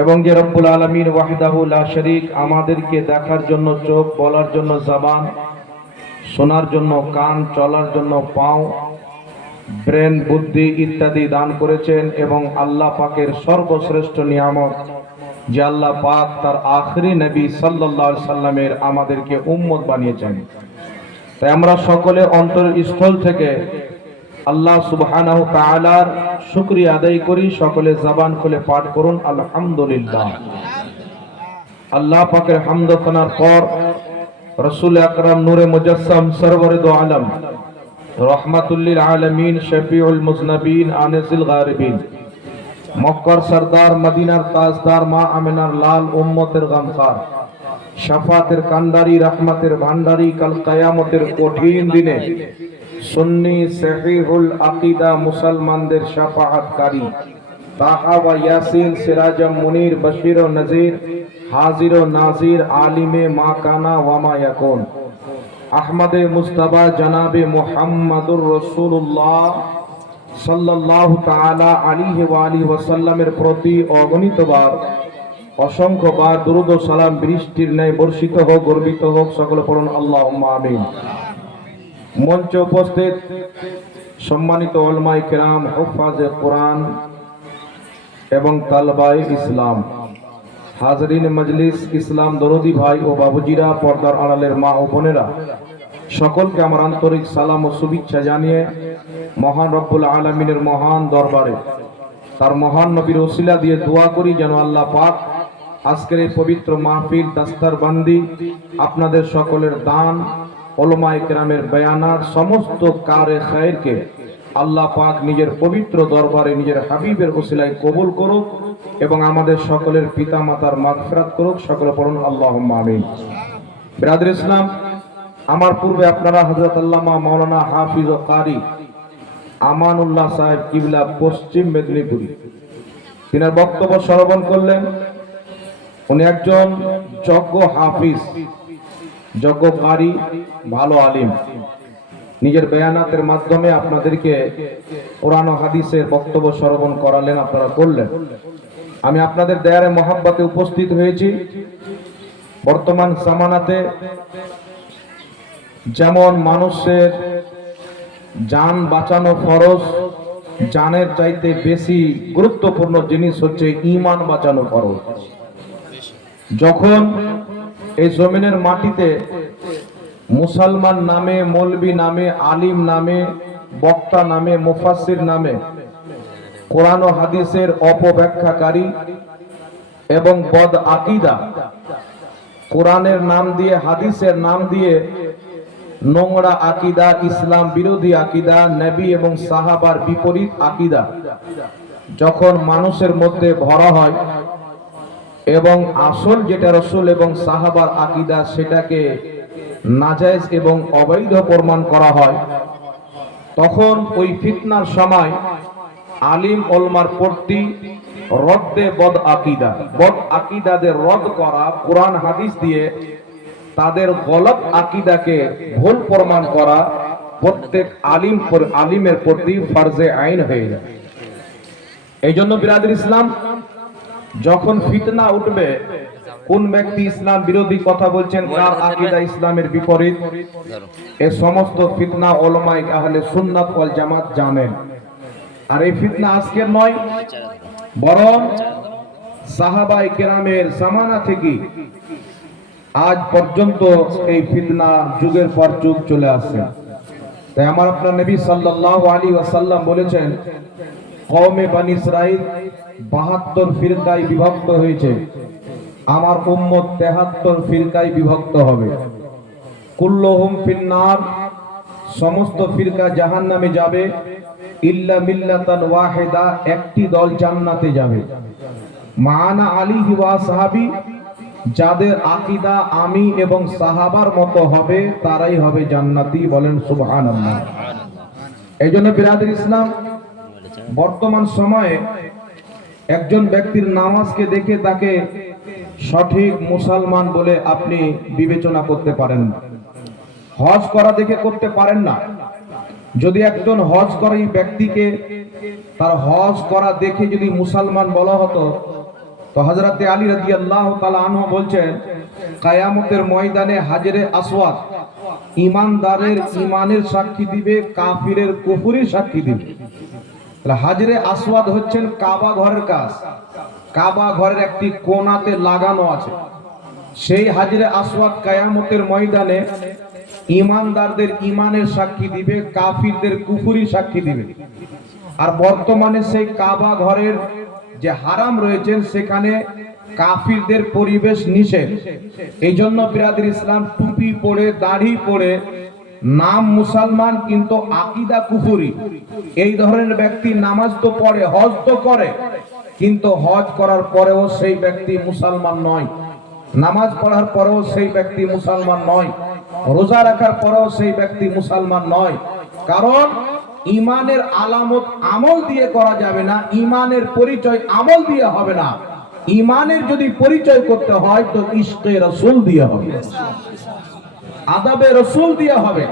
এবং যে রব্বুল আলামিন ওয়াহদাহু লা শরীক আমাদেরকে দেখার জন্য চোখ, বলার জন্য জবান, শোনার জন্য কান, চলার জন্য পাও, ব্রেন, বুদ্ধি ইত্যাদি দান করেছেন। এবং আল্লাহ পাকের সর্বশ্রেষ্ঠ নিয়ামত যে আল্লাহ পাক তার আখরি নবী সাল্লাল্লাহু আলাইহি সাল্লামের আমাদেরকে উম্মত বানিয়েছেন। তাই আমরা সকলে অন্তরের স্থল থেকে আল্লাহ সুবহানাহু তাআলার শুকরিয়া আদায় করি। সকলে জবান খুলে পাঠ করুন আলহামদুলিল্লাহ। আল্লাহ পাকের হামদ করার পর রাসূল আকরাম নূরে মুজাসসাম সরওয়ারে দো আলম রহমাতুল লিল আলামিন শফিউল মুজনবিন আনিসিল গারিবিন মক্কার সরদার, মদিনার তাজদার, মা আমিনার লাল, উম্মতের গমখার, শাফাতের কান্ডারি, রহমতের ভান্ডারি, কাল কিয়ামতের কঠিন দিনে সুন্নি সহিহুল আকীদা মুসলমানদের শাফাআতকারী, তাহা ওয়া ইয়াসিন, সিরাজাম মুনির, বশীর ও নজির, হাজির ও নাজির, আলিমে মা কানা ওয়া মা ইয়াকুন, আহমদে মুস্তাফা জনাবে মুহাম্মাদুর রাসূলুল্লাহ সাল্লাল্লাহু তাআলা আলাইহি ওয়া আলিহি ওয়াসাল্লামের প্রতি অগণিতবার অসংখ্যবার দুরূদ ও সালাম বৃষ্টির ন্যায় বর্ষিত হোক, গর্বিত হোক। সকলে পড়ুন আল্লাহুম্মা আমিন। মঞ্চে উপস্থিত সম্মানিত উলামায়ে কেরাম, হুফাজে কোরআন এবং তালবায়ে ইসলাম, হাজরিন মজলিস, ইসলাম দরদি ভাই ও বাবুজিরা, পর্দার আড়ালের মা ও বোনেরা, সকলকে আমার আন্তরিক সালাম ও শুভেচ্ছা জানিয়ে মহান রব্বুল আলামিনের মহান দরবারে তার মহান নবীর ওসিলা দিয়ে দোয়া করি যেন আল্লাহ পাক আজকের এই পবিত্র মাহফিল, দাস্তারবান্দি, আপনাদের সকলের দান, উলামায়ে কেরামের বয়ানাত, সমস্ত কারে খায়রকে আল্লাহ পাক নিজের পবিত্র দরবারে নিজের হাবিবের ওসিলায় কবুল করুক এবং আমাদের সকলের পিতা মাতার মাগফিরাত করুক। সকলে পড়ুন আল্লাহুম্মা আমিন। বিরাদর ইসলাম, আমার পূর্বে আপনারা হযরত আল্লামা মাওলানা হাফিজ ও কারি আমানুল্লাহ সাহেব কিবলা পশ্চিম মেদিনীপুরি তিনার বক্তব্য শ্রবণ করলেন। উনি একজন যোগ্য হাফিজ, যোগ্য কারি, ভালো আলিম। নিজের বয়ানাতের মাধ্যমে আপনাদেরকে কোরআন ও হাদিসের বক্তব্য শ্রবণ করালেন, আপনারা করলেন। আমি আপনাদের দয়ারে মহাব্বতে উপস্থিত হয়েছি। বর্তমান জামানাতে যেমন মানুষের জান বাঁচানো ফরজ, জানের চাইতে বেশি গুরুত্বপূর্ণ জিনিস হচ্ছে ঈমান বাঁচানো ফরজ। যখন এই জমিনের মাটিতে মুসলমান নামে, মৌলবি নামে, আলিম নামে, বক্তা নামে, মুফাসসির নামে কোরআন ও হাদিসের অপব্যাখ্যাকারী এবং বদ আকীদা, কোরআনের নাম দিয়ে, হাদিসের নাম দিয়ে নোংরা আকীদা, ইসলাম বিরোধী আকীদা, নবী এবং সাহাবার বিপরীত আকীদা যখন মানুষের মধ্যে ভরা হয় এবং আসল যেটা রাসূল এবং সাহাবার আকীদা সেটাকে নাজায়েজ এবং অবৈধ প্রমাণ করা হয়, তখন ওই ফিতনার সময় আলিম ওলামার প্রতি রদ্দে বদ আকীদাদের রদ করা, কোরআন হাদিস দিয়ে তাদের গলত আকীদাকে ভুল প্রমাণ করা প্রত্যেক আলিমের প্রতি ফরজে আইন হয়ে যায়। এই জন্য বিরাদর ইসলাম, যখন ফিতনা উঠবে, কোন ব্যক্তি ইসলাম বিরোধী কথা বলছেন, কার আকীদা ইসলামের বিপরীত, এই সমস্ত ফিতনা উলামায়ে আহলে সুন্নাত ওয়াল জামাত জানেন। আর এই ফিতনা আজকের নয়, বরং সাহাবায়ে কেরামের জামানা থেকে আজ পর্যন্ত এই ফিতনা যুগের পর যুগ চলে আসছে। তাই আমার আপনার নবী সাল্লাল্লাহু আলাইহি ওয়াসাল্লাম বলেছেন, কওমে বনি ইসরাইল 72 ফিরকায় বিভক্ত হয়েছে, আমার উম্মত 73 ফিরকায় বিভক্ত হবে। কুল্লুহুম ফিন্নার, সমস্ত ফিরকা জাহান্নামে যাবে, ইল্লা মিল্লাতান ওয়াহিদা, একটি দল জান্নাতে যাবে। মানা আলিহি ওয়া সাহাবী, যাদের আকীদা আমি এবং সাহাবার মতো হবে তারাই হবে জান্নাতি। বলেন সুবহানাল্লাহ। এইজন্য বিরাদর ইসলাম, বর্তমান সময়ে একজন ব্যক্তির নামাজকে দেখে তাকে সঠিক মুসলমান বলে আপনি বিবেচনা করতে পারেন না, হজ করা দেখে করতে পারেন না। যদি একজন হজ করা ব্যক্তিকে তার হজ করা দেখে যদি মুসলমান বলা হতো, তো হযরত আলী রাদিয়াল্লাহু তাআলা আনহু বলছেন, কিয়ামতের ময়দানে হাজরে আসওয়াদ ঈমানদারের ঈমানের সাক্ষী দিবে, কাফিরের কুফরির সাক্ষী দিবে। তাহলে হাজরে আসওয়াদ হচ্ছেন কাবা ঘরের কাজ, কাবা ঘরের একটি কোণাতে লাগানো আছে। সেই হাজরে আসওয়াদ কিয়ামতের ময়দানে ঈমানদারদের ঈমানের সাক্ষী দিবে, কাফিরদের কুফরি সাক্ষী দিবে। আর বর্তমানে সেই কাবা ঘরের যে হারাম রয়েছেন সেখানে কাফিরদের পরিবেশ নিষেধ। এই জন্য বিরাদর ইসলাম টুপি পরে, দাড়ি পরে, নাম মুসলমান কিন্তু আকীদা কুফরি, এই ধরনের ব্যক্তি নামাজ তো পড়ে, হজ তো করে, কিন্তু হজ করার পরেও সেই ব্যক্তি মুসলমান নয়। নামাজ পড়ার পরেও সেই ব্যক্তি মুসলমান নয়। রোজা রাখার পরেও সেই ব্যক্তি মুসলমান নয়। কারণ ঈমানের আলামত আমল দিয়ে করা যাবে না, ঈমানের পরিচয় আমল দিয়ে হবে না। ঈমানের যদি পরিচয় করতে হয় তো ইশকে রাসূল দিয়ে হবে, আদাবে রাসূল দিয়ে হবে।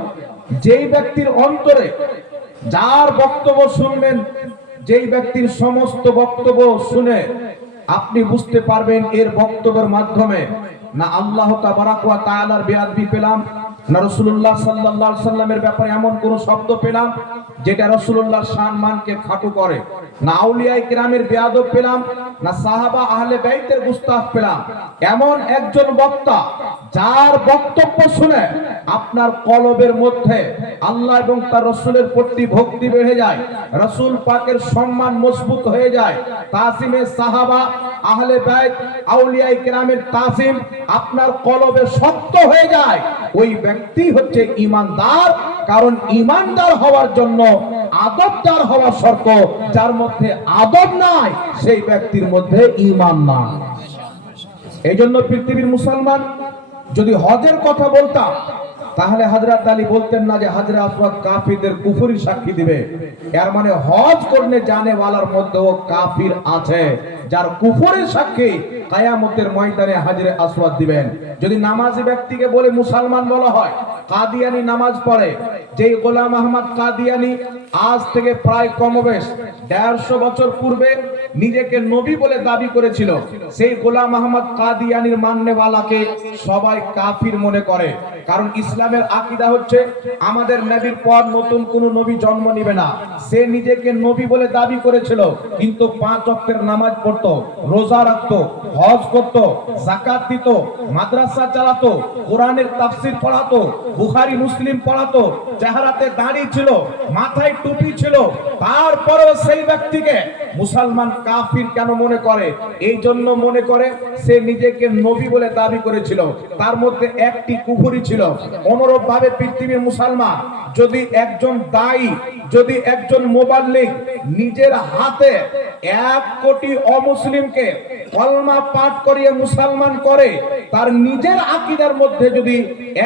যেই ব্যক্তির অন্তরে যার বক্তব্য শুনবেন, যেই ব্যক্তির সমস্ত বক্তব্য শুনে আপনি বুঝতে পারবেন এর বক্তব্যের মাধ্যমে না আল্লাহ তাবারাক ওয়া তাআলার বেয়াদবি পেলাম, না রাসূলুল্লাহ সাল্লাল্লাহু আলাইহি সাল্লামের ব্যাপারে এমন কোন শব্দ পেলাম যেটা রাসূলুল্লাহর সম্মানকে খাটো করে, না আউলিয়ায়ে কিরামের বেয়াদব পেলাম, না সাহাবা আহলে বাইতের গুস্তাখ পেলাম। এমন একজন বক্তা যার বক্তব্য শুনে আপনার কলবের মধ্যে আল্লাহ এবং তার রাসূলের প্রতি ভক্তি বেড়ে যায়, রাসূল পাকের সম্মান মজবুত হয়ে যায়, তাসিমে সাহাবা আহলে বাইত আউলিয়ায়ে কিরামের তাসিম আপনার কলবে শক্ত হয়ে যায়, ওই ব্যক্তি হচ্ছে ঈমানদার। কারণ ঈমানদার হওয়ার জন্য আদবদার হওয়ার শর্ত, যার মধ্যে আদব নাই সেই ব্যক্তির মধ্যে ঈমান নাই। এই জন্য পৃথিবীর মুসলমান যদি হজের কথা বলতাম তাহলে হযরত আলী বলতেন না যে হাজরে আসওয়াদ কাফিরদের কুফরি সাক্ষী দিবে। এর মানে হজ করতে জানে ওয়ালার মধ্যেও কাফির আছে, যার কুফরের সাক্ষী কিয়ামতের ময়দানে হাজরে আসওয়াদ দিবেন। যদি নামাজি ব্যক্তিকে বলে মুসলমান বলা হয়, কাদিয়ানি নামাজ পড়ে, যেই গোলাম আহমদ কাদিয়ানি আজ থেকে প্রায় কমবেশ 150 বছর পূর্বে নিজেকে নবী বলে দাবি করেছিল, সেই গোলাম আহমদ কাদিয়ানির মাননেওয়ালাকে সবাই কাফির মনে করে। কারণ ইসলামের আকীদা হচ্ছে আমাদের নবীর পর নতুন কোন নবী জন্ম নেবে না। সে নিজেকে নবী বলে দাবি করেছিল, কিন্তু 5 ওয়াক্তের নামাজ পড়তো, রোজা রাখতো, হজ করতো, যাকাত দিত, মাদ্রাসা চালাতো, কোরআনের তাফসীর পড়াতো, বুখারী মুসলিম পড়াতো, চেহারাতে দাড়ি ছিল, মাথায় টুপি ছিল। তারপরেও সেই ব্যক্তিকে মুসলমান কাফির কেন মনে করে? এই জন্য মনে করে সে নিজেকে নবী বলে দাবি করেছিল, তার মধ্যে একটি কুফরি ছিল। অনুরূপ ভাবে পৃথিবীর মুসলমান যদি একজন দায়ী, যদি একজন মুবাল্লিগ নিজের হাতে 1 কোটি অমুসলিমকে কলমা পাঠ করিয়ে মুসলমান করে, তার নিজের আকীদার মধ্যে যদি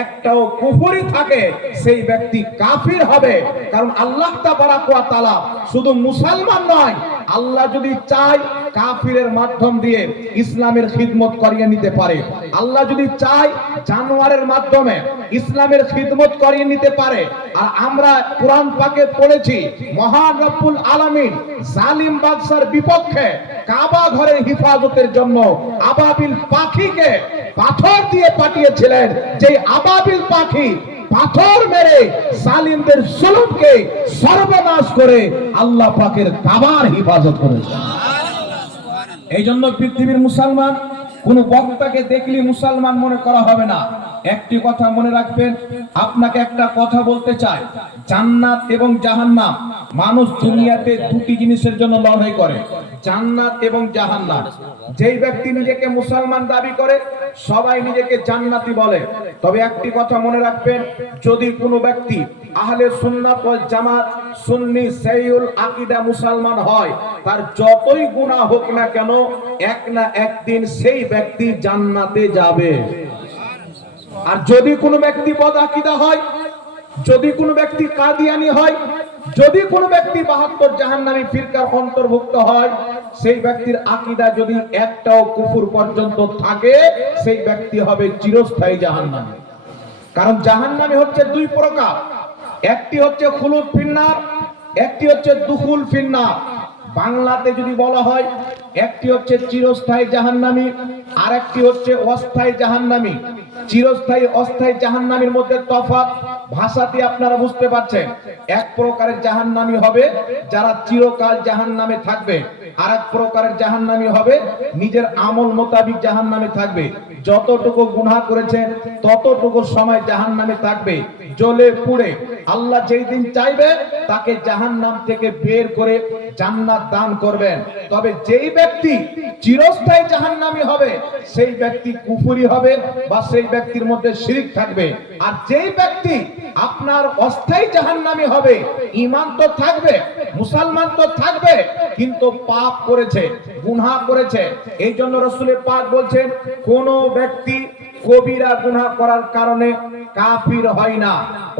একটাও কুফরি থাকে সেই ব্যক্তি কাফির হবে। কারণ আল্লাহ তাবারাক ওয়া তাআলা শুধু মুসলমান নয়, আল্লাহ যদি চায় কাফিরের মাধ্যম দিয়ে ইসলামের খিদমত করিয়ে নিতে পারে। আল্লাহ যদি চায় জানোয়ারের মাধ্যমে ইসলামের খিদমত করিয়ে নিতে পারে। আর আমরা কোরআন পাকে পড়েছি মহান রব্বুল আলামিন জালিম বাদশার বিপক্ষে কাবা ঘরের হিফাজতের জন্য আবাবিল পাখিকে পাথর দিয়ে পাঠিয়েছিলেন, যে আবাবিল পাখি পাথর মেরে জালিমদের জুলুমকে সর্বনাশ করে আল্লাহ পাকের কাবার হিফাজত করেছে। এই জন্য পৃথিবীর মুসলমান কোন বক্তাকে দেখলে মুসলমান মনে করা হবে না। একটি কথা মনে রাখবেন, আপনাকে একটা কথা বলতে চাই, জান্নাত এবং জাহান্নাম, মানুষ দুনিয়াতে দুটি জিনিসের জন্য লড়াই করে, জান্নাত এবং জাহান্নাম। যেই ব্যক্তি নিজেকে মুসলমান দাবি করে সবাই নিজেকে জান্নাতি বলে। তবে একটি কথা মনে রাখবেন, যদি কোনো ব্যক্তি আহলে সুন্নাত ওয়াল জামাত সুন্নি সহিহুল আকীদা মুসলমান হয়, তার যতই গুনাহ হোক না কেন এক না একদিন সেই ব্যক্তি জান্নাতে যাবে। আর যদি কোনো ব্যক্তি বদ আকীদা হয়, যদি কোনো ব্যক্তি কাদিয়ানি হয়, যদি কোনো ব্যক্তি 72 জাহান্নামী ফিরকার অন্তর্ভুক্ত হয়, সেই ব্যক্তির আকীদা যদি একটাও কুফর পর্যন্ত থাকে সেই ব্যক্তি হবে চিরস্থায়ী জাহান্নামী। কারণ জাহান্নামী হচ্ছে 2 প্রকার, একটি হচ্ছে খুলুদ ফিন্নার, একটি হচ্ছে দুখুল ফিন্নার। বাংলাতে যদি বলা হয় একটি হচ্ছে চিরস্থায়ী জাহান্নামী, আর একটি হচ্ছে অস্থায়ী জাহান্নামী। চিরস্থায়ী অস্থায়ী জাহান্নামীর মধ্যে তফাৎ ভাষাতে আপনারা বুঝতে পারছেন। এক প্রকারের জাহান্নামী হবে যারা চিরকাল জাহান্নামে থাকবে, আর এক প্রকারের জাহান্নামী হবে নিজের আমল মোতাবিক জাহান্নামে থাকবে। যতটুকু গুনাহ করেছেন ততটুকু সময় জাহান্নামে থাকবে, জ্বলে পুড়ে। আল্লাহ যেই দিন চাইবে তাকে জাহান্নাম থেকে বের করে জান্নাত দান করবেন। তবে যেই ব্যক্তি চিরস্থায়ী জাহান্নামী হবে সেই ব্যক্তি কুফরি হবে বা সেই ব্যক্তির মধ্যে শিরক থাকবে। আর যেই ব্যক্তি আপনার অস্থায়ী জাহান্নামী হবে, ঈমান তো থাকবে, মুসলমান তো থাকবে, কিন্তু পাপ করেছে, গুনাহ করেছে। এই জন্য রাসূল পাক বলছেন কোন ব্যক্তি কবিরা গুনাহ করার কারণে কাফির হয় না।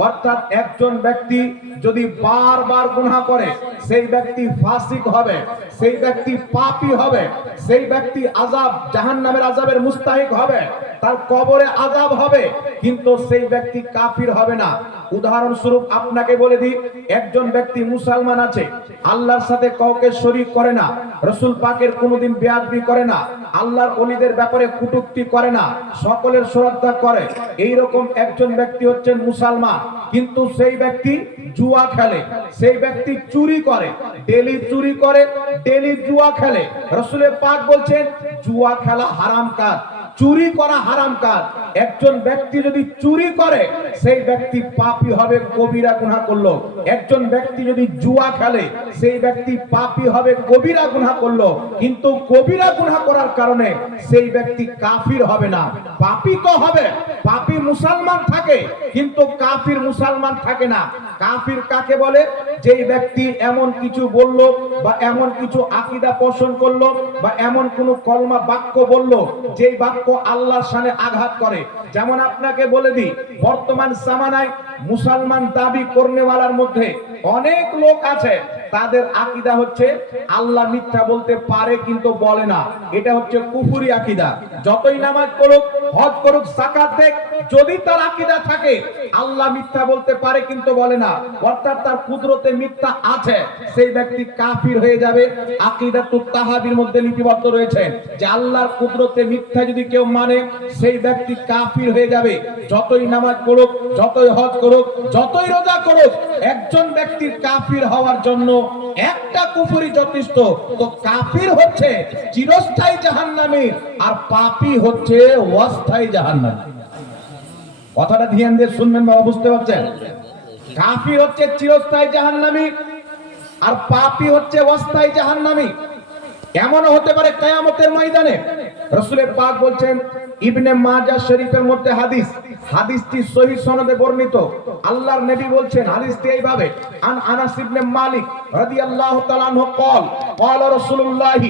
অর্থাৎ একজন ব্যক্তি যদি বারবার গুনাহ করে সেই ব্যক্তি ফাসিক হবে, সেই ব্যক্তি পাপী হবে, সেই ব্যক্তি আযাব জাহান্নামের আযাবের মুস্তাহিক হবে, তার কবরে আযাব হবে, কিন্তু সেই ব্যক্তি কাফির হবে না। উদাহরণস্বরূপ আপনাকে বলে দিই, একজন ব্যক্তি মুসলমান আছে, আল্লাহর সাথে কাউকে শরীক করে না, রাসূল পাকের কোনোদিন বেয়াদবি করে না, আল্লাহর ওলিদের ব্যাপারে কটূক্তি করে না, সকলের শ্রদ্ধা করে, এই রকম একজন ব্যক্তি হচ্ছেন মুসলমান। কিন্তু সেই ব্যক্তি জুয়া খেলে, সেই ব্যক্তি চুরি করে, ডেলি চুরি করে, ডেলি জুয়া খেলে। রাসূল পাক বলছেন জুয়া খেলা হারাম কাজ, চুরি করা হারাম কাজ। একজন ব্যক্তি যদি চুরি করে সেই ব্যক্তি পাপী হবে, কবিরা গুনাহ করলো। একজন ব্যক্তি যদি জুয়া খেলে সেই ব্যক্তি পাপী হবে, কবিরা গুনাহ করলো। কিন্তু কবিরা গুনাহ করার কারণে সেই ব্যক্তি কাফির হবে না, পাপী তো হবে। পাপী মুসলমান থাকে কিন্তু কাফির মুসলমান থাকে না। কাফির কাকে বলে? যেই ব্যক্তি এমন কিছু বলল বা এমন কিছু আকীদা পোষণ করলো বা এমন কোন কলমা বাক্য বলল যেই বাক্য আল্লাহর শানে আঘাত করে। যেমন আপনাকে বলে দিই, বর্তমান জামানায় মুসলমান দাবি করনেওয়ালার মধ্যে অনেক লোক আছে, তাদের আকীদা হচ্ছে আল্লাহ মিথ্যা বলতে পারে কিন্তু বলে না। এটা হচ্ছে কুফরি আকীদা। যতই নামাজ পড়ুক, হজ করুক, যাকাত দেখ, যদি তার আকীদা থাকে আল্লাহ মিথ্যা বলতে পারে কিন্তু বলে না, অর্থাৎ তার কুদরতে মিথ্যা আছে, সেই ব্যক্তি কাফির হয়ে যাবে। আকীদাতুত তাহাবীর মধ্যে লিপিবদ্ধ রয়েছে যে আল্লাহর কুদরতে মিথ্যা যদি কেউ মানে সেই ব্যক্তি কাফির হয়ে যাবে। যতই নামাজ পড়ুক, যতই হজ করুক, যতই রোজা করুক, একজন ব্যক্তির কাফির হওয়ার জন্য একটা কুফরি যথেষ্ট। তো কাফির হচ্ছে চিরস্থায়ী জাহান্নামী আর পাপী হচ্ছে অস্থায়ী জাহান্নামী। কথাটা ধ্যান দিয়ে শুনবেন বাবা, বুঝতে পারছেন? কাফির হচ্ছে চিরস্থায়ী জাহান্নামী আর পাপী হচ্ছে অস্থায়ী জাহান্নামী। এমনও হতে পারে কিয়ামতের ময়দানে। রাসূল পাক বলছেন, ইবনে মাজাহ শরীফের মধ্যে হাদিস, হাদিসটি সহিহ সনদে বর্ণিত। আল্লাহর নবী বলছেন হাদিসটি এইভাবে, আন আনাস ইবনে মালিক রাদিয়াল্লাহু তাআলা আনহু قال قال رسول الله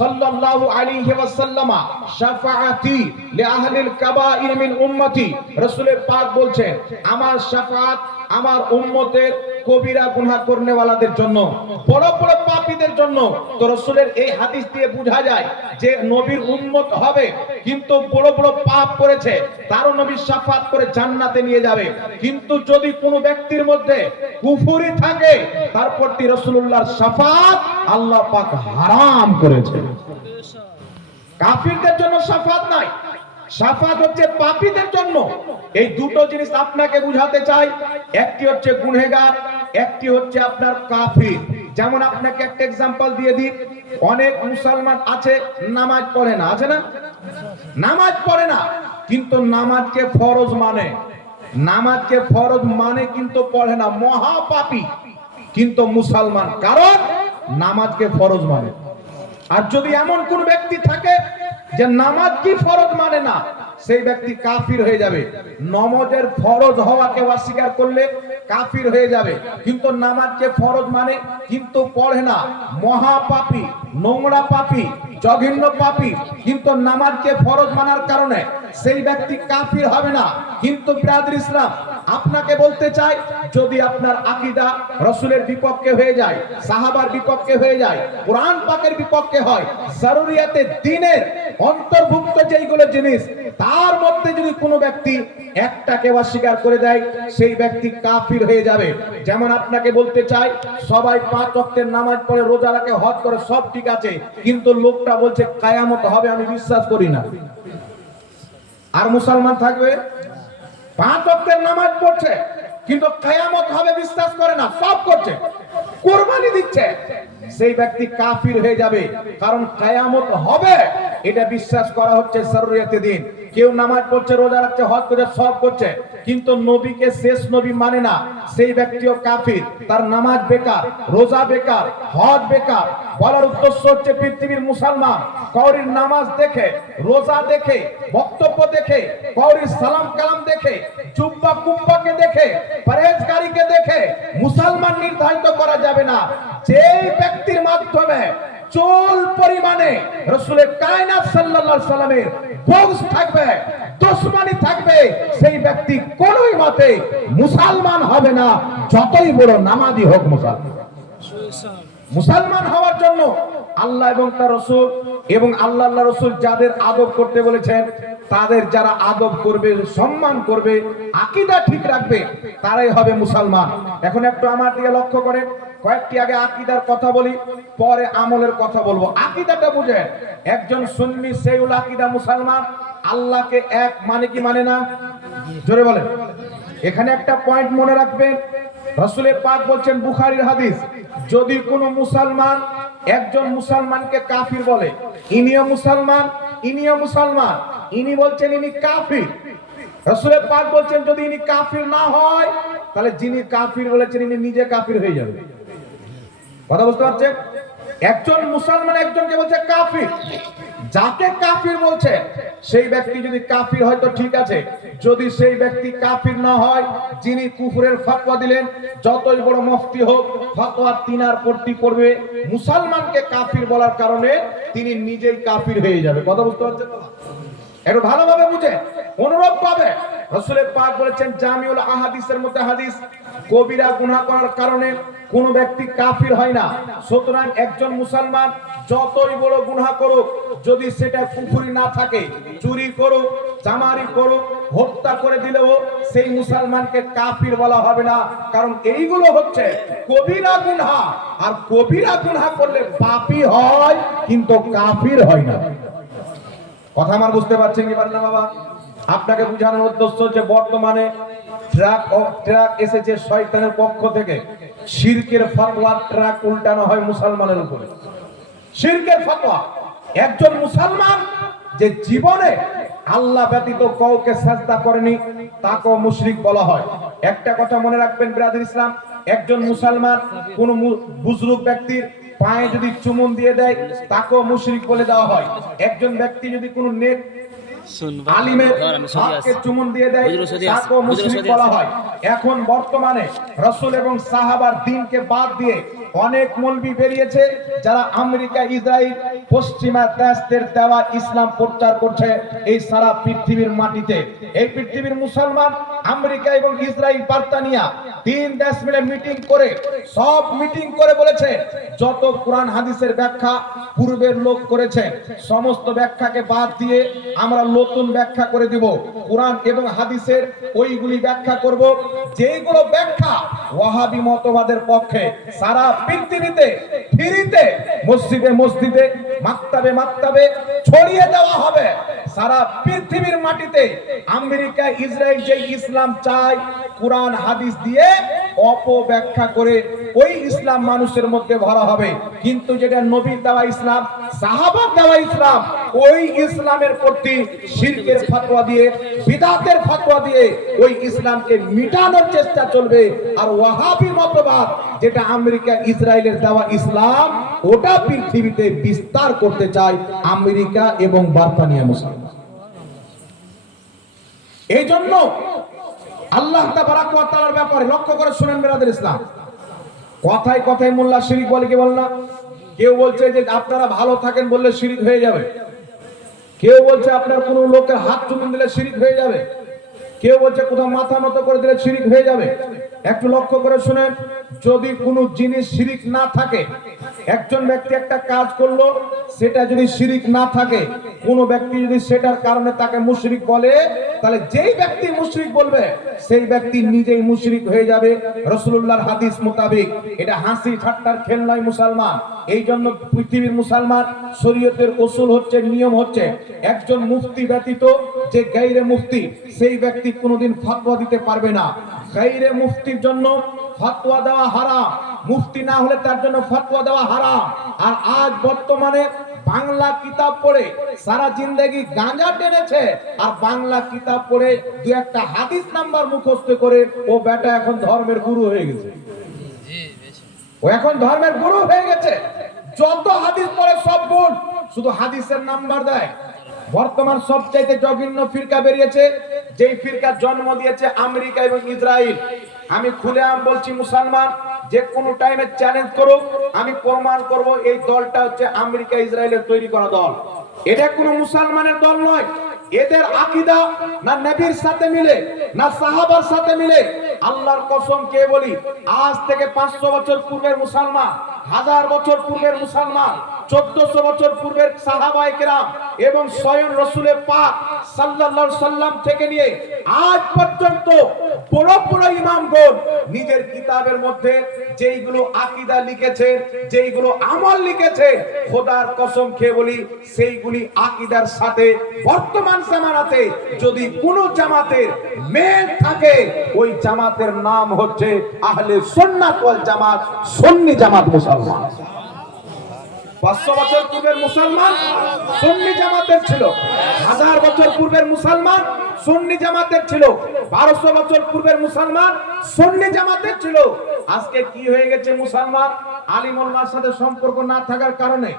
صلى الله عليه وسلم শাফাআতি লিআহলিল কাবাইর মিন উম্মতি। রাসূল পাক বলছেন আমার শাফাআত আমার উম্মতের কবিরা গুনাহ করনেওয়ালাদের জন্য, বড় বড় পাপীদের জন্য। তো রাসূলের এই হাদিস দিয়ে বোঝা যায় যে নবীর উম্মত হবে কিন্তু বড় বড় পাপ করেছে, তারও নবী শাফাত করে জান্নাতে নিয়ে যাবে। কিন্তু যদি কোনো ব্যক্তির মধ্যে কুফরি থাকে তার প্রতি রাসূলুল্লাহর শাফাত আল্লাহ পাক হারাম করেছে। কাফিরদের জন্য শাফাত নাই, শাফাত হচ্ছে পাপীদের জন্য। এই দুটো জিনিস আপনাকে বুঝাতে চাই, একটি হচ্ছে গুনহেগার, একটি হচ্ছে আপনার কাফির। যেমন আপনাকে একটা एग्जांपल দিয়ে দিই, অনেক মুসলমান আছে নামাজ পড়ে না, আছে না? নামাজ পড়ে না কিন্তু নামাজকে ফরজ মানে, নামাজকে ফরজ মানে কিন্তু পড়ে না, মহাপাপী কিন্তু মুসলমান, কারণ নামাজকে ফরজ মানে। আর যদি এমন কোন ব্যক্তি থাকে যে নামাজ কি ফরজ মানে না, সেই ব্যক্তি কাফির হয়ে যাবে। নামাজের ফরজ হওয়াকে অস্বীকার করলে কাফির হয়ে যাবে, কিন্তু নামাজকে ফরজ মানে কিন্তু পড়ে না, মহাপাপী, নোংরা পাপী, জঘন্য পাপী, কিন্তু নামাজকে ফরজ মানার কারণে সেই ব্যক্তি কাফির হবে না। কিন্তু ব্রাদার ইসলাম, আপনাকে বলতে চাই, যদি আপনার আকীদা রাসূলের বিপক্ষে হয়ে যায়, সাহাবার বিপক্ষে হয়ে যায়, কোরআন পাকের বিপক্ষে হয়, জরুরিয়াতে দ্বীনের অন্তর্ভুক্ত যেইগুলো জিনিস তার মধ্যে যদি কোনো ব্যক্তি একটাকে অস্বীকার করে দেয়, সেই ব্যক্তি কাফির হয়ে যাবে। যেমন আপনাকে বলতে চাই, সবাই 5 ওয়াক্তের নামাজ পড়ে, রোজা রাখে, হজ করে, সব ঠিক আছে, কিন্তু লোকটা বলছে কিয়ামত হবে, আমি বিশ্বাস করি না। আর মুসলমান থাকবে 5 ওয়াক্তের নামাজ পড়ছে কিন্তু কিয়ামত হবে বিশ্বাস করে না, সব করছে, কুরবানি দিচ্ছে, সেই ব্যক্তি কাফির হয়ে যাবে। কারণ কিয়ামত হবে এটা বিশ্বাস করা হচ্ছে জরুরিয়াতে দ্বীন। কেউ নামাজ পড়ছে, রোজা রাখছে, হজ করছে, সব করছে, কিন্তু নবীকে শেষ নবী মানে না, সেই ব্যক্তিও কাফির। তার নামাজ বেকার, রোজা বেকার, হজ বেকার। বলার উদ্দেশ্য হচ্ছে পৃথিবীর মুসলমান কওরির নামাজ দেখে, রোজা দেখে, বক্তব্য দেখে, কওরির সালাম কালাম দেখে, জুব্বা কুব্বাকে দেখে, পরহেজগারিকে দেখে মুসলমান নির্ধারিত করা যাবে না। যেই ব্যক্তির মাধ্যমে চুল পরিমাণে রাসূলের কায়নাত সাল্লাল্লাহু আলাইহি সাল্লামের বগজ থাকবে, দুশমনি থাকবে, সেই ব্যক্তি কোনই মতে মুসলমান হবে না, যতই বড় নামাজি হোক। মুসলমান হওয়ার জন্য আল্লাহ এবং তার রাসূল এবং আল্লাহ রাসূল যাদের আদব করতে বলেছেন, তাদের যারা আদব করবে, সম্মান করবে, আকীদা ঠিক রাখবে, তারাই হবে মুসলমান। এখন একটু আমার দিকে লক্ষ্য করে, কয়েকটি আগে আকীদার কথা বলি, পরে আমলের কথা বলবো। আকীদাটা বুঝেন, একজন সুন্নি সেইউল আকীদা মুসলমান, আল্লাহকে এক মানে কি মানে না? জোরে বলেন। এখানে একটা পয়েন্ট মনে রাখবেন, রাসূল পাক বলছেন, বুখারীর হাদিস, যদি কোনো মুসলমান একজন মুসলমানকে কাফির বলে, ইনিও মুসলমান, ইনিও মুসলমান, ইনি বলছেন ইনি কাফির, রাসূল পাক বলছেন যদি ইনি কাফির না হয়, তাহলে যিনি কাফির বলেছেন ইনি নিজে কাফির হয়ে যাবে। কথা বুঝতে পারছেন? একজন মুসলমান একজনকে বলছে কাফির, যাকে কাফির বলছে সেই ব্যক্তি যদি কাফির হয় তো ঠিক আছে, যদি সেই ব্যক্তি কাফির না হয়, যিনি কুফরের ফতোয়া দিলেন, যতই বড় মুফতি হোক, ফতোয়া তিনার প্রতি পড়বে, মুসলমানকে কাফির বলার কারণে তিনি নিজেই কাফির হয়ে যাবে। কথা বুঝতে পারছেন? একটু ভালোভাবে বুঝে। অনুরূপ ভাবে রাসূল পাক বলেছেন, জামিউল আহাদিসের মধ্যে হাদিস, কবিরা গুনাহ করার কারণে কোন ব্যক্তি কাফির হয় না। সুতরাং একজন মুসলমান যতই বড় গুনাহ করুক, যদি সেটা কুফরি না থাকে, চুরি করুক, চামারি করুক, হত্যা করে দিলেও সেই মুসলমানকে কাফির বলা হবে না। কারণ এইগুলো হচ্ছে কবিরা গুনাহ, আর কবিরা গুনাহ করলে পাপী হয় কিন্তু কাফির হয় না। কথা আমার বুঝতে পারছেন কি পারেন না বাবা? আপনাকে বোঝানোর উদ্দেশ্য যে বর্তমানে ট্রাক এসেছে শয়তানের পক্ষ থেকে, শিরকের ফতোয়া ট্রাক উল্টানো হয় মুসলমানের উপরে। শিরকের ফতোয়া, একজন মুসলমান যে জীবনে আল্লাহ ব্যতীত কাউকে সাজদা করেনি, তাকে মুশরিক বলা হয়। একটা কথা মনে রাখবেন ব্রাদার ইসলাম, একজন মুসলমান কোন বুজরুগ ব্যক্তির পায়ে যদি চুমুন দিয়ে দেয়, তাকেও মুশরিক বলে দেওয়া হয়। একজন ব্যক্তি যদি কোনো নেক আলিমের হাতকে চুমুন দিয়ে দেয়, তাকেও মুশরিক বলা হয়। এখন বর্তমানে রাসূল এবং সাহাবার দ্বীনকে বাদ দিয়ে অনেক মৌলবি বেরিয়েছে, যারা আমেরিকা, ইসরায়েল, পশ্চিমা দেশদের দেওয়া ইসলাম প্রচার করছে এই সারা পৃথিবীর মাটিতে। এই পৃথিবীর মুসলমান আমেরিকা এবং ইসরায়েল বার্তা নিয়ে 3 দেশ মিলে মিটিং করে, সব মিটিং করে বলেছে, যত কোরআন হাদিসের ব্যাখ্যা পূর্বের লোক করেছে, সমস্ত ব্যাখ্যাকে বাদ দিয়ে আমরা নতুন ব্যাখ্যা করে দিব। কোরআন এবং হাদিসের ওইগুলি ব্যাখ্যা করব, যেগুলো ব্যাখ্যা ওয়াহাবি মতবাদের পক্ষে। সারা পৃথিবীতে ফ্রিতে মসজিদে মসজিদে, মাকতাবে মাকতাবে ছড়িয়ে দেওয়া হবে। সারা পৃথিবীর মাটিতে আমেরিকা, ইসরায়েল যে ইসলাম চায়, কোরআন হাদিস দিয়ে অপব্যাখ্যা করে ওই ইসলাম মানুষের মধ্যে ভরা হবে। কিন্তু যেটা নবীর দেওয়া ইসলাম, সাহাবার দেওয়া ইসলাম, ওই ইসলামের প্রতি শিরকের ফতোয়া দিয়ে, বিদআতের ফতোয়া দিয়ে ওই ইসলামকে মিটানোর চেষ্টা চলবে। আর ওয়াহাবি মতবাদ, যেটা আমেরিকা, ইসরায়েলের দেওয়া ইসলাম, ওটা পৃথিবীতে বিস্তার করতে চায় আমেরিকা এবং বার্তানিয়া মুসলমান। এই জন্য আল্লাহ তাবারাক ওয়া তাআলার ব্যাপারে লক্ষ্য করে শুনেন ব্রাদার ইসলাম, কথায় কথায় মোল্লা শিরিক বলে কি বল না? কেউ বলছে যে আপনারা ভালো থাকেন বললে শিরিক হয়ে যাবে, কেউ বলছে আপনার কোন লোকের হাত চুমুন দিলে শিরিক হয়ে যাবে। কেউ বলছে কোথাও মাথা নত করে দিলে শিরিক হয়ে যাবে। একটু লক্ষ্য করে শুনেন, যদি কোনো জিনিস শিরিক না থাকে, একজন ব্যক্তি একটা কাজ করলো, সেটা যদি শিরিক না থাকে, কোনো ব্যক্তি যদি সেটার কারণে তাকে মুশরিক বলে, তাহলে যেই ব্যক্তি মুশরিক বলবে সেই ব্যক্তি নিজেই মুশরিক হয়ে যাবে রাসূলুল্লাহর হাদিস মোতাবেক। এটা হাসি ঠাট্টার খেল নয় মুসলমান। এই জন্য পৃথিবীর মুসলমান শরীয়তের উসুল হচ্ছে, নিয়ম হচ্ছে, একজন মুফতি ব্যতীত যে গায়রে মুফতি, সেই ব্যক্তি কোনোদিন ফতোয়া দিতে পারবে না। গায়রে মুফতির জন্য ফতোয়া দেওয়া হারাম, মুফতি না হলে তার জন্য ফতোয়া দেওয়া হারাম। আর আজ বর্তমানে বাংলা কিতাব পড়ে সারা জিন্দেগি গাঁজা টেনেছে, আর বাংলা কিতাব পড়ে দু একটা হাদিস নাম্বার মুখস্থ করে ও বেটা এখন ধর্মের গুরু হয়ে গেছে। ও এখন ধর্মের গুরু হয়ে গেছে। যত হাদিস পড়ে সব ভুল, শুধু হাদিসের নাম্বার দেয়। বর্তমান সবচাইতে জঘন্য ফিরকা বেরিয়েছে, যেই ফিরকা জন্ম দিয়েছে আমেরিকা এবং ইসরায়েল। আমি খুলেআম বলছি, মুসলমান যে কোনো টাইমে চ্যালেঞ্জ করুক, আমি প্রমাণ করব এই দলটা হচ্ছে আমেরিকা ইসরায়েলের তৈরি করা দল। এটা কোনো মুসলমানের দল নয়। এদের আকীদা না নবীর সাথে মিলে, না সাহাবার সাথে মিলে। আল্লাহর কসম কে বলি, আজ থেকে 500 বছর পূর্বের মুসলমান, 1000 বছর পূর্বের মুসলমান, 1400 বছর পূর্বের সাহাবায়ে কেরাম এবং স্বয়ং রাসূলে পাক সাল্লাল্লাহু আলাইহি সাল্লাম থেকে নিয়ে আজ পর্যন্ত বড় বড় ইমামগণ নিজের কিতাবের মধ্যে যেইগুলো আকীদা লিখেছে, যেইগুলো আমল লিখেছে, খোদার কসম খেয়ে বলি, সেইগুলি আকীদার সাথে বর্তমান জামানাতে যদি কোনো জামাতের মেল থাকে, ওই জামাতের নাম হচ্ছে আহলে সুন্নাত ওয়াল জামাত, সুন্নি জামাত মুসলমান। 500 বছর পূর্বের মুসলমান সুন্নি জামাতের ছিল, 1000 বছর পূর্বের মুসলমান সুন্নি জামাতের ছিল, 1200 বছর পূর্বের মুসলমান সুন্নি জামাতের ছিল। আজকে কি হয়ে গেছে, মুসলমান আলিম ওলামার সাথে সম্পর্ক না থাকার কারণে,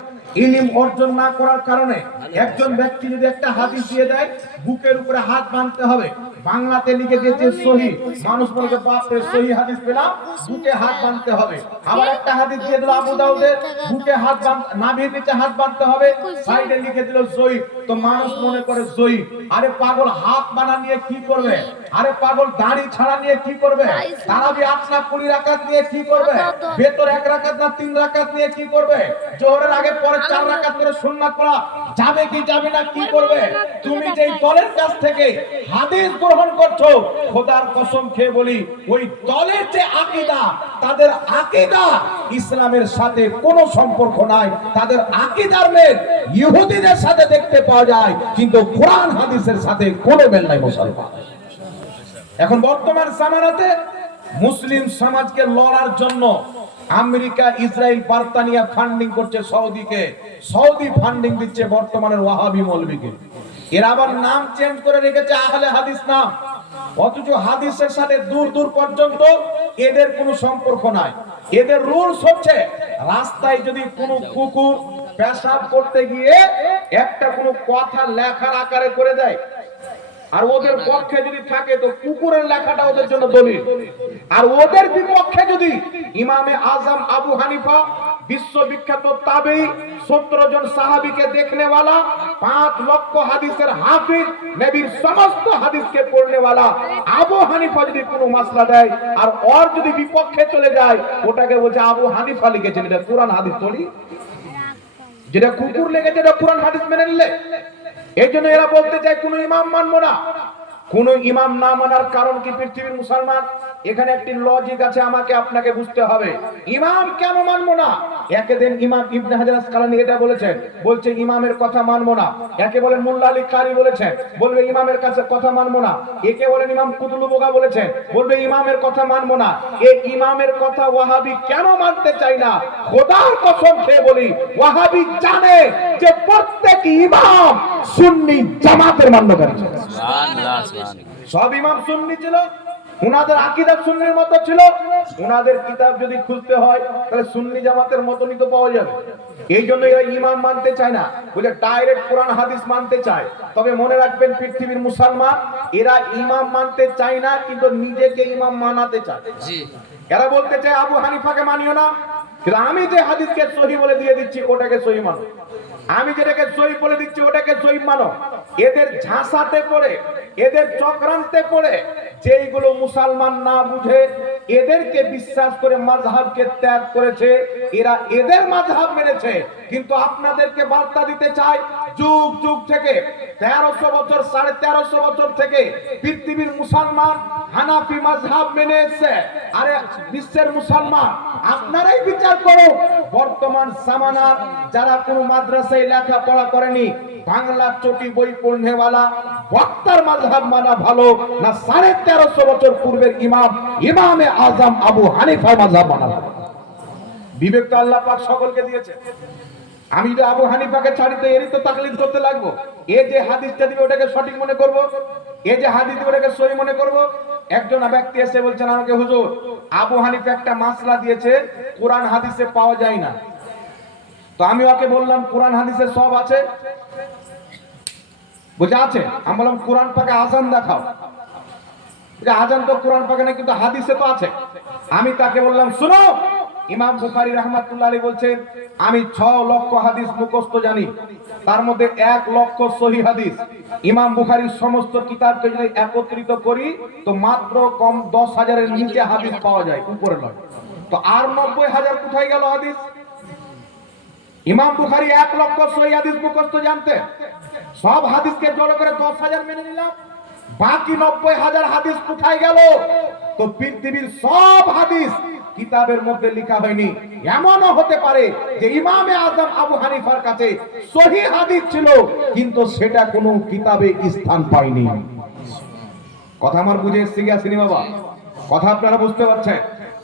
ইলম অর্জন না করার কারণে, একজন ব্যক্তি যদি একটা হাদিস দিয়ে দেয়, বুকের উপরে হাত বাঁধতে হবে। বাংলাতে লিখে দিয়েছে সহিহ, মানুষ বলে যে বাপ রে সহিহ হাদিস পেলাম, বুকে হাত বাঁধতে হবে। আবার একটা হাদিস দিয়ে দিল আবু দাউদের, বুকে হাত নাভির নিচে হাত বাঁধতে হবে, সাইডে লিখে দিল সহিহ, তো মানুষ মনে করে সহিহ। আরে পাগল, হাত বানা নিয়ে কি করবে? আরে পাগল, দাড়ি ছাড়া নিয়ে কি করবে? তারাবি 8 না 20 রাকাত নিয়ে কি করবে? বেতর 1 রাকাত না 3 রাকাত নিয়ে কি করবে? জোহরের আগে পরে 4 রাকাত করে সুন্নাত পড়া যাবে কি যাবে না কি করবে? তুমি যেই দলের কাছ থেকে হাদিস গ্রহণ করছো, খোদার কসম খেয়ে বলি, ওই দলের যে আকীদা, তাদের আকীদা ইসলামের সাথে কোনো সম্পর্ক নাই। তাদের আকীদার মেল ইহুদিদের সাথে দেখতে পাওয়া যায়, কিন্তু কোরআন হাদিসের সাথে কোনো মেল নাই মুসলমান। এখন বর্তমান জামানাতে মুসলিম সমাজকে লড়ার জন্য আমেরিকা ইসরায়েল বার্তানিয়া ফান্ডিং করছে সৌদিকে, সৌদি ফান্ডিং দিচ্ছে বর্তমানের ওয়াহাবি মৌলবীকে। এরা আবার নাম চেঞ্জ করে রেখেছে আহলে হাদিস নাম, অথচ হাদিসের সাথে দূর দূর পর্যন্ত এদের কোনো সম্পর্ক নাই। এদের রুলস হচ্ছে, রাস্তায় যদি কোনো কুকুর পেশাব করতে গিয়ে একটা কোনো কথা লেখার আকারে করে দেয়, আর ওদের পক্ষে যদি থাকে তো কুকুরের লেখাটা ওদের জন্য দলিল। আর ওদের বিপক্ষে যদি ইমামে আজম আবু হানিফা, বিশ্ববিখ্যাত তাবেঈ, 17 জন সাহাবীকে দেখনেওয়ালা, 5 লক্ষ হাদিসের হাফিজ, নবীর সমস্ত হাদিসকে পড়নেওয়ালা আবু হানিফা যদি কোনো মাসলা দেয় আর ওর যদি বিপক্ষে চলে যায়, ওটাকে বলছে আবু হানিফা লিখেছেন, এটা কোরআন হাদিস বলি। যেটা কুকুর লিখেছে এটা কোরআন হাদিস মেনে নিলে। এই জন্য এরা বলতে চায় কোন ইমাম মানবো না। কোন ইমাম না মানার কারণ কি পৃথিবীর মুসলমান? এখানে একটি লজিক আছে, আমাকে আপনাকে বুঝতে হবে। ইমাম কেন মানবো না? একে দিন ইমাম ইবনে হাজার আসকালানী এটা বলেছেন, বলছে ইমামের কথা মানবো না। একে বলেন মোল্লা আলী কারি বলেছেন, বলবে ইমামের কাছে কথা মানবো না। একে বলেন ইমাম কুতুলুবগা বলেছেন, বলবে ইমামের কথা মানবো না। এই ইমামের কথা ওয়াহাবি কেন মানতে চাই না? খোদার কসম খেয়ে বলি, ওয়াহাবি জানে যে প্রত্যেক ইমাম সুন্নি জামাতের মান্যকারী ছিল। সব ইমাম সুন্নি ছিল, উনাদের আকীদা সুন্নির মতো ছিল। উনাদের কিতাব যদি খুঁজতে হয় তাহলে সুন্নি জামাতের মতনই তো পাওয়া যাবে। এই জন্য এরা ইমাম মানতে চায় না, বলে ডাইরেক্ট কোরআন হাদিস মানতে চায়। তবে মনে রাখবেন, পৃথিবীর মুসলমান এরা ইমাম মানতে চায় না, কিন্তু নিজেকে ইমাম মানাতে চায়। এরা বলতে চায় আবু হানিফাকে মানিও না, কিন্তু আমি যে হাদিসকে সহিহ বলে দিয়ে দিচ্ছি ওটাকে সহিহ মানো, আমি যেটাকে সহিহ বলে দিচ্ছি ওটাকে সহিহ মানো। এদের ঝাঁসাতে পড়ে এদের চক্রান্তে পড়ে যেইগুলো মুসলমান না বুঝে এদেরকে বিশ্বাস করে মাযহাবকে ত্যাগ করেছে, এরা এদের মাযহাব মেনেছে। কিন্তু আপনাদেরকে বার্তা দিতে চাই, যুগ যুগ থেকে 1300 বছর 1350 বছর থেকে পৃথিবীর মুসলমান হানাফি মাযহাব মেনে এসেছে। আরে বিশ্বের মুসলমান আপনারাই বিচার করুন, বর্তমান জামানার যারা কোনো মাদ্রাসায় লেখাপড়া করেনি, বাংলা চটি বই পড়নেওয়ালা বক্তার মাযহাব মানা ভালো না 1350 বছর পূর্বের ইমামে আজম আবু হানিফার মাযহাব মানা ভালো? বিবেক তো আল্লাহ পাক সকলকে দিয়েছে। আমি যদি আবু হানিফাকে ছাড়িতে এরই তো তাকলিদ করতে লাগবো। এ যে হাদিসটা দিবে ওটাকে সঠিক মনে করব, এ যে হাদিস দিবে ওটাকে সহি মনে করব। একজন ব্যক্তি এসে বলছেন আমাকে, হুজুর আবু হানিফা একটা মাসলা দিয়েছে কোরআন হাদিসে পাওয়া যায় না। তো আমি ওকে বললাম কোরআন হাদিসে সব আছে। বুঝে আছে? আমি বললাম কোরআন পাকে আযান দেখাও। আযান তো কোরআন পাকে না, কিন্তু হাদিসে তো আছে। আমি তাকে বললাম শুনো, ইমাম বুখারী রাহমাতুল্লাহ আলাইহি বলছেন আমি 6 লক্ষ হাদিস মুখস্থ জানি, তার মধ্যে 1 লক্ষ সহিহ হাদিস। ইমাম বুখারীর সমস্ত কিতাবকে যদি একত্রিত করি তো মাত্র কম 10,000 এর নিচে হাদিস পাওয়া যায়, উপরে নয়। তো আর 90,000 কোথায় গেল হাদিস? ইমাম বুখারী 1 লক্ষ সহিহ হাদিস মুখস্থ জানতেন, সব হাদিসকে জড়ো করে 10,000 মেনে নিলাম, বাকি 90,000 হাদিস কোথায় গেল? তো পৃথিবীর সব হাদিস কিতাবের মধ্যে লেখা হয়নি। এমনও হতে পারে যে ইমামে আজম আবু হানিফার কাছে সহিহ হাদিস ছিল, কিন্তু সেটা কোনো কিতাবে স্থান পায়নি। কথা আমার বুঝে এসছে কি আসেনি বাবা? কথা আপনারা বুঝতে পারছেন?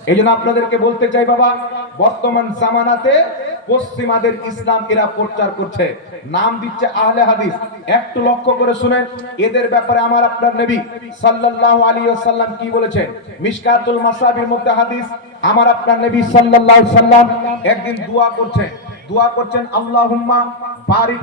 এই জন্য আপনাদেরকে বলতে চাই বাবা, বর্তমান জামানাতে পশ্চিমাদের ইসলাম এরা প্রচার করছে, নাম দিচ্ছে আহলে হাদিস। একটু লক্ষ্য করে শুনেন, এদের ব্যাপারে আমার আপনার নবী সাল্লাল্লাহু আলাইহি ওয়াসাল্লাম কি বলেছেন? মিশকাতুল মাসাবির মধ্যে হাদিস, আমার আপনার নবী সাল্লাল্লাহু আলাইহি ওয়াসাল্লাম একদিন দোয়া করছেন আল্লাহুম্মা বারিক